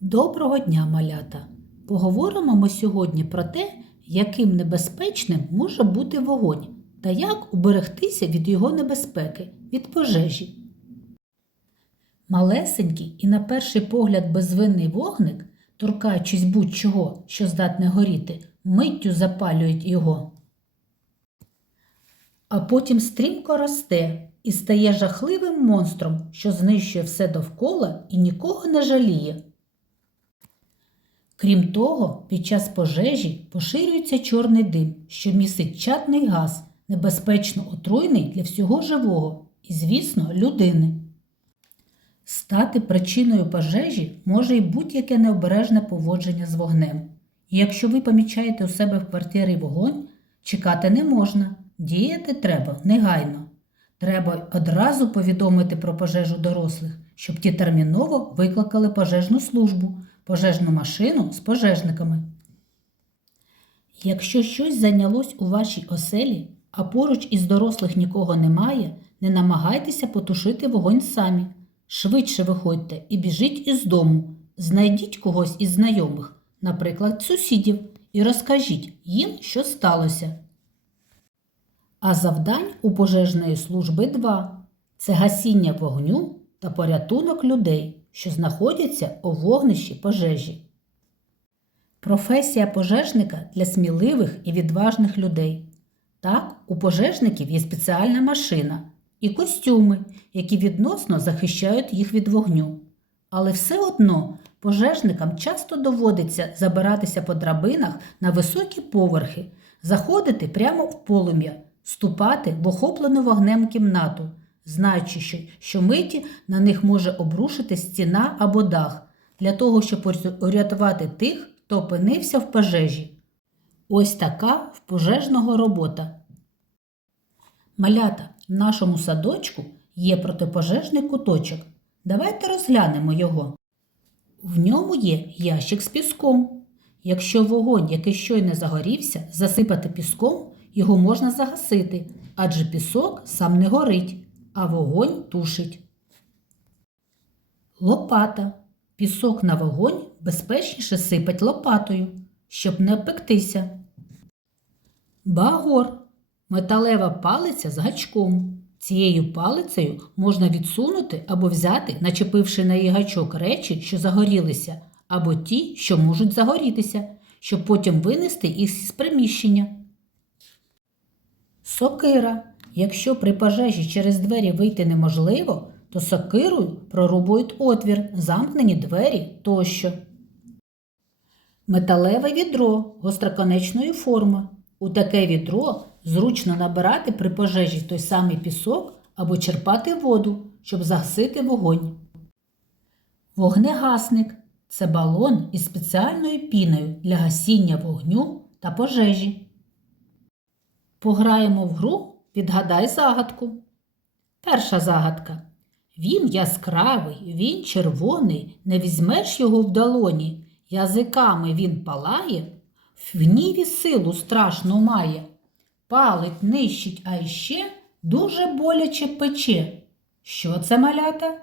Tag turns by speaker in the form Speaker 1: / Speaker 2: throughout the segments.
Speaker 1: Доброго дня, малята! Поговоримо ми сьогодні про те, яким небезпечним може бути вогонь та як уберегтися від його небезпеки, від пожежі. Малесенький і на перший погляд безвинний вогник, торкаючись будь-чого, що здатне горіти, миттю запалюють його. А потім стрімко росте і стає жахливим монстром, що знищує все довкола і нікого не жаліє. Крім того, під час пожежі поширюється чорний дим, що містить чадний газ, небезпечно отруйний для всього живого і, звісно, людини. Стати причиною пожежі може й будь-яке необережне поводження з вогнем. І якщо ви помічаєте у себе в квартирі вогонь, чекати не можна, діяти треба негайно. Треба одразу повідомити про пожежу дорослих, щоб ті терміново викликали пожежну службу, пожежну машину з пожежниками. Якщо щось зайнялось у вашій оселі, а поруч із дорослих нікого немає, не намагайтеся потушити вогонь самі. Швидше виходьте і біжіть із дому. Знайдіть когось із знайомих, наприклад, сусідів, і розкажіть їм, що сталося. А завдань у пожежної служби два це гасіння вогню та порятунок людей, що знаходяться у вогнищі пожежі. Професія пожежника для сміливих і відважних людей. Так, у пожежників є спеціальна машина і костюми, які відносно захищають їх від вогню. Але все одно пожежникам часто доводиться забиратися по драбинах на високі поверхи, заходити прямо в полум'я, ступати в охоплену вогнем кімнату, знаючи, що, миті на них може обрушити стіна або дах, для того, щоб урятувати тих, хто опинився в пожежі. Ось така в пожежного робота. Малята, в нашому садочку є протипожежний куточок. Давайте розглянемо його. В ньому є ящик з піском. Якщо вогонь, який щойно загорівся, засипати піском, його можна загасити, адже пісок сам не горить, а вогонь тушить. Лопата. Пісок на вогонь безпечніше сипать лопатою, щоб не опектися. Багор. Металева палиця з гачком. Цією палицею можна відсунути або взяти, начепивши на її гачок речі, що загорілися, або ті, що можуть загорітися, щоб потім винести їх з приміщення. Сокира. Якщо при пожежі через двері вийти неможливо, то сокирою прорубують отвір, замкнені двері тощо. Металеве відро гостроконечної форми. У таке відро зручно набирати при пожежі той самий пісок або черпати воду, щоб загасити вогонь. Вогнегасник це балон із спеціальною піною для гасіння вогню та пожежі. Пограємо в гру Відгадай загадку. Перша загадка. Він яскравий, він червоний, не візьмеш його в долоні, язиками він палає, в гніві силу страшну має, палить, нищить, а ще дуже боляче пече. Що це малята?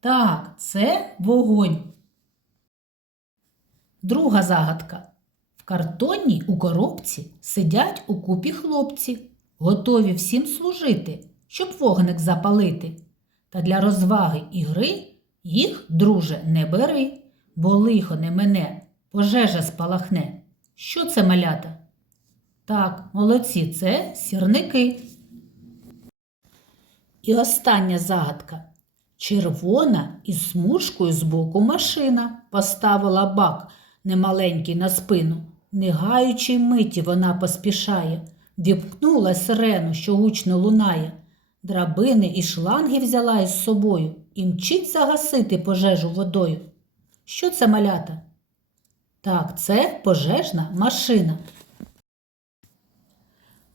Speaker 1: Так, це вогонь. Друга загадка. В картонній у коробці сидять у купі хлопці, готові всім служити, щоб вогник запалити. Та для розваги і гри їх, друже, не бери, бо лихо не мене, пожежа спалахне. Що це малята? Так, молодці, це сірники. І остання загадка. Червона із смужкою з боку машина поставила бак немаленький на спину. Не гаючи миті вона поспішає, віпкнула сирену, що гучно лунає. Драбини і шланги взяла із собою і мчить загасити пожежу водою. Що це малята? Так, це пожежна машина.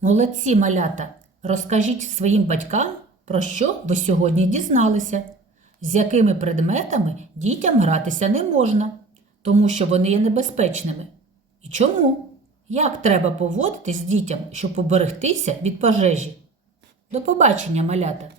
Speaker 1: Молодці малята, розкажіть своїм батькам, про що ви сьогодні дізналися, з якими предметами дітям гратися не можна, тому що вони є небезпечними. І чому? Як треба поводитись з дітям, щоб поберегтися від пожежі? До побачення, малята!